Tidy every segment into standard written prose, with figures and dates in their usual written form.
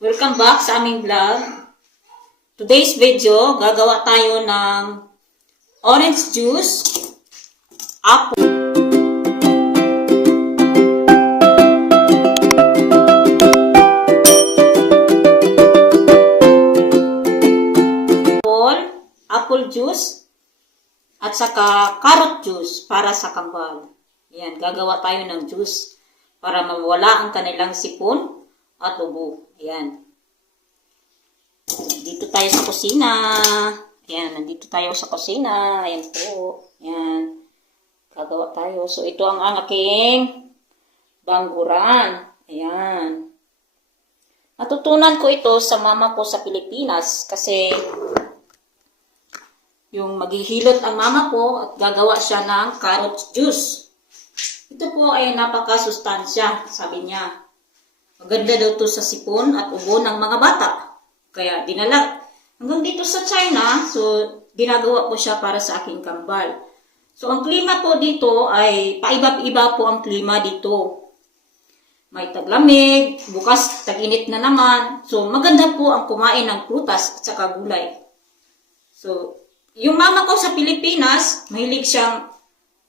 Welcome back sa aming vlog. Today's video, gagawa tayo ng orange juice, apple, apple juice, at saka carrot juice para sa kambal. Yan, gagawa tayo ng juice para mawala ang kanilang sipon at ubo. Ayan. Dito tayo sa kusina. Ayan, nandito tayo sa kusina. Ayan po. Ayan. Gagawa tayo. So, ito ang aking bangguran. Ayan. Natutunan ko ito sa mama ko sa Pilipinas kasi yung maghihilot ang mama ko at gagawa siya ng carrot juice. Ito po ay napakasustansya, sabi niya. Maganda daw to sa sipon at ubo ng mga bata. Kaya dinala hanggang dito sa China, so ginagawa ko siya para sa aking kambal. So ang klima po dito ay paiba-iba po ang klima dito. May taglamig, bukas tag-init na naman. So maganda po ang kumain ng prutas at saka gulay. So yung mama ko sa Pilipinas, mahilig siyang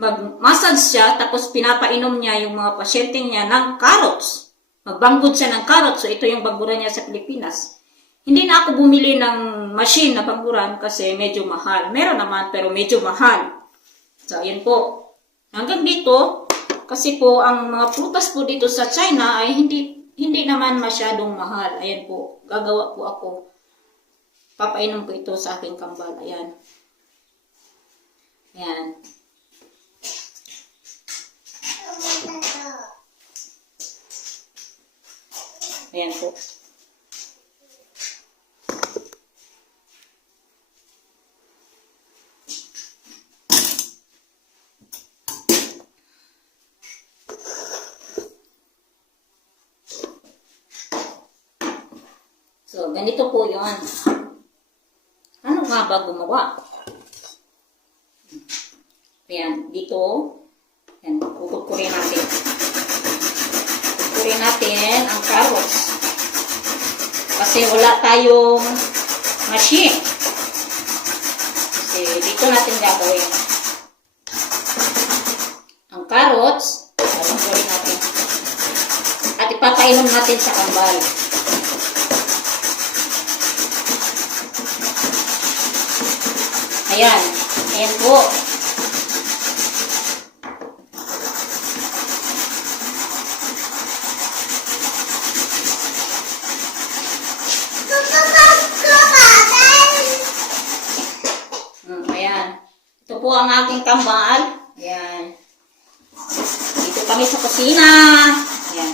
mag-massage siya tapos pinapainom niya yung mga pasyente niya ng carrots. Magbanggod siya ng carrots. So, ito yung bangguran niya sa Pilipinas. Hindi na ako bumili ng machine na bangguran kasi medyo mahal. Meron naman pero medyo mahal. So, ayan po. Hanggang dito, kasi po, ang mga prutas po dito sa China ay hindi naman masyadong mahal. Ayan po. Gagawa po ako. Papainom ko ito sa aking kambal. Ayan. Ayan. Ayan po. So, ganito po yun. Ano nga ba gumawa? Ayan, dito. Ayan, kukurin natin. Kukurin natin ang carrots. Kasi wala tayong machine. Kasi dito natin gagawin. Ang carrots, kukurin natin. At ipapainom natin sa kambal. Ayan. Ayan po. Ayan. Ito po ang aking kambal. Ayan. Dito kami sa kusina. Ayan.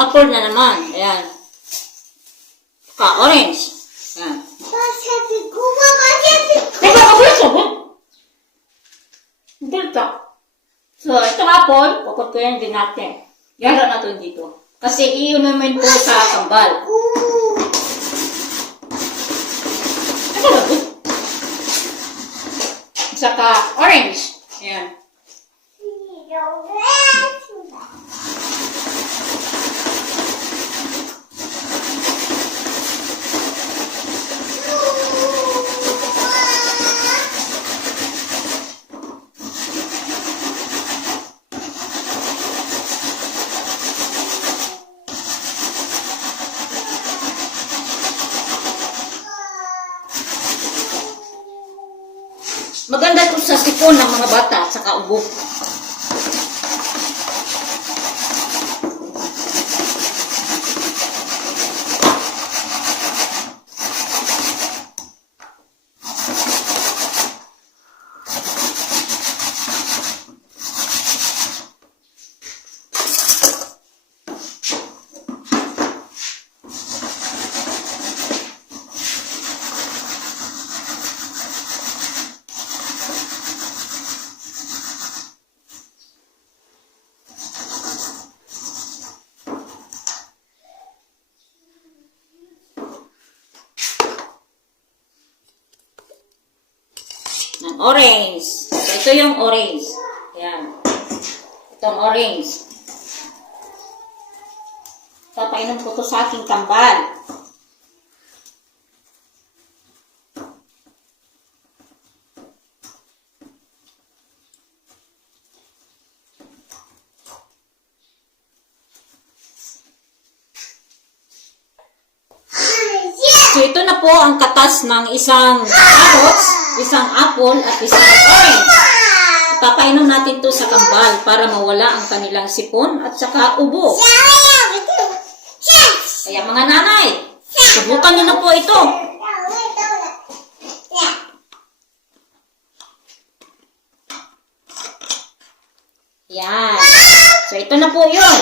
Apple na naman. Ayan. Orange. Ayan. Teka, mabilis ako. Dito. So, itong apple, puputkuyan din natin. Yara natin dito. Kasi iunamin po sa kambal. Teka, mabilis. Saka orange. Ayan. Maganda to sa sipon ng mga bata at saka ubo. Ng orange. So, ito yung orange. Ayan. Itong orange. Papainom ko to sa aking kambal. So, ito na po ang katas ng isang carrots, isang apple, at isang orange. Papainom natin to sa kambal para mawala ang kanilang sipon at saka ubo. Kaya mga nanay, subukan nyo na po ito. Yan. So, ito na po yun.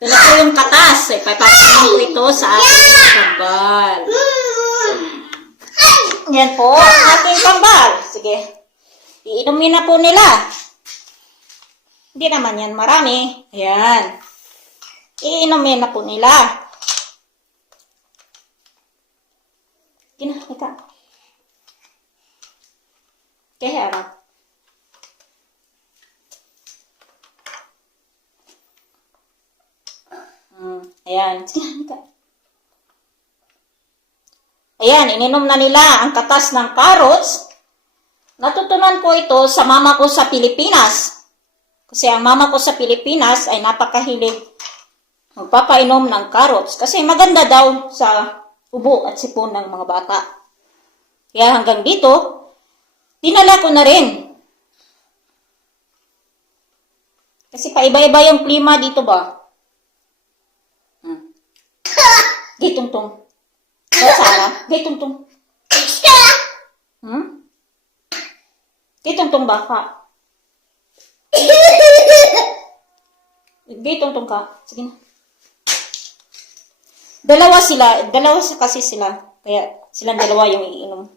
Ito na po yung katas. Ipapapainom ko ito sa ating kambal. Yan po ang ating kambal. Sige. Iinumin na po nila. Hindi naman yan marami. Yan. Iinumin na po nila. Ika. Kaya harap. Ayan. Ayan, ininom na nila ang katas ng carrots. Natutunan ko ito sa mama ko sa Pilipinas. Kasi ang mama ko sa Pilipinas ay napakahilig magpapainom ng carrots. Kasi maganda daw sa ubo at sipon ng mga bata. Kaya hanggang dito, dinala ko na rin. Kasi paiba-iba yung klima dito ba? Gitong-tong. Sara, gitong-tong. Gitong-tong baka. Gitong-tong ka. Sige na. Dalawa kasi sila. Kaya silang dalawa yung iinom.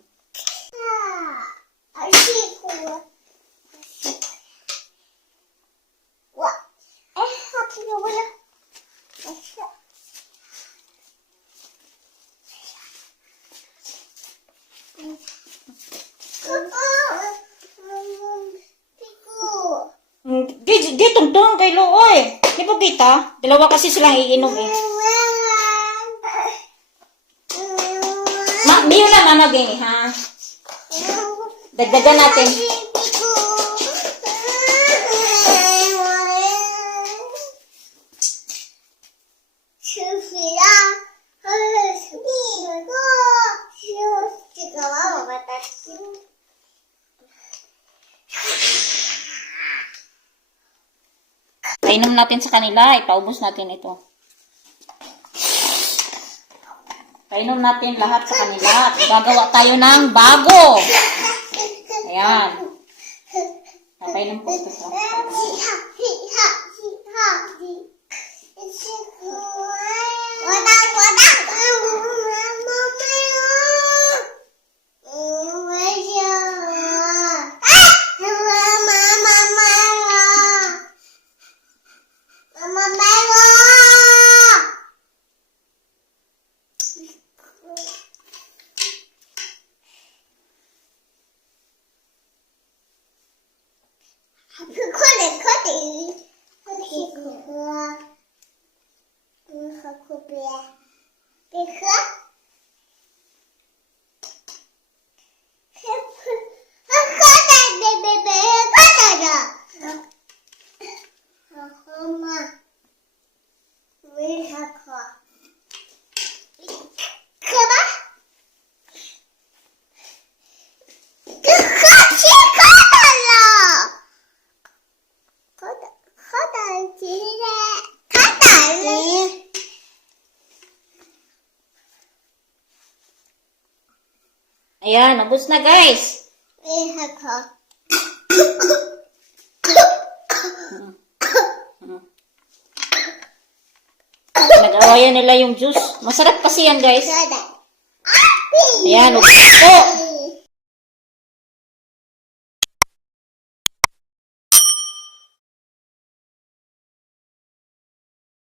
Gitong-tong kay Looy. Di ba kita? Dalawa kasi silang iinom eh. Miyo lang mama gini ha. Dagdagan natin. Painom natin sa kanila, ipaubos natin ito. Painom natin lahat sa kanila at gagawa tayo ng bago. Ayan. Painom po ito sa Ayan, ubos na guys. Nag-awayan nila yung juice. Masarap kasi yan guys. Ayan, ubos po.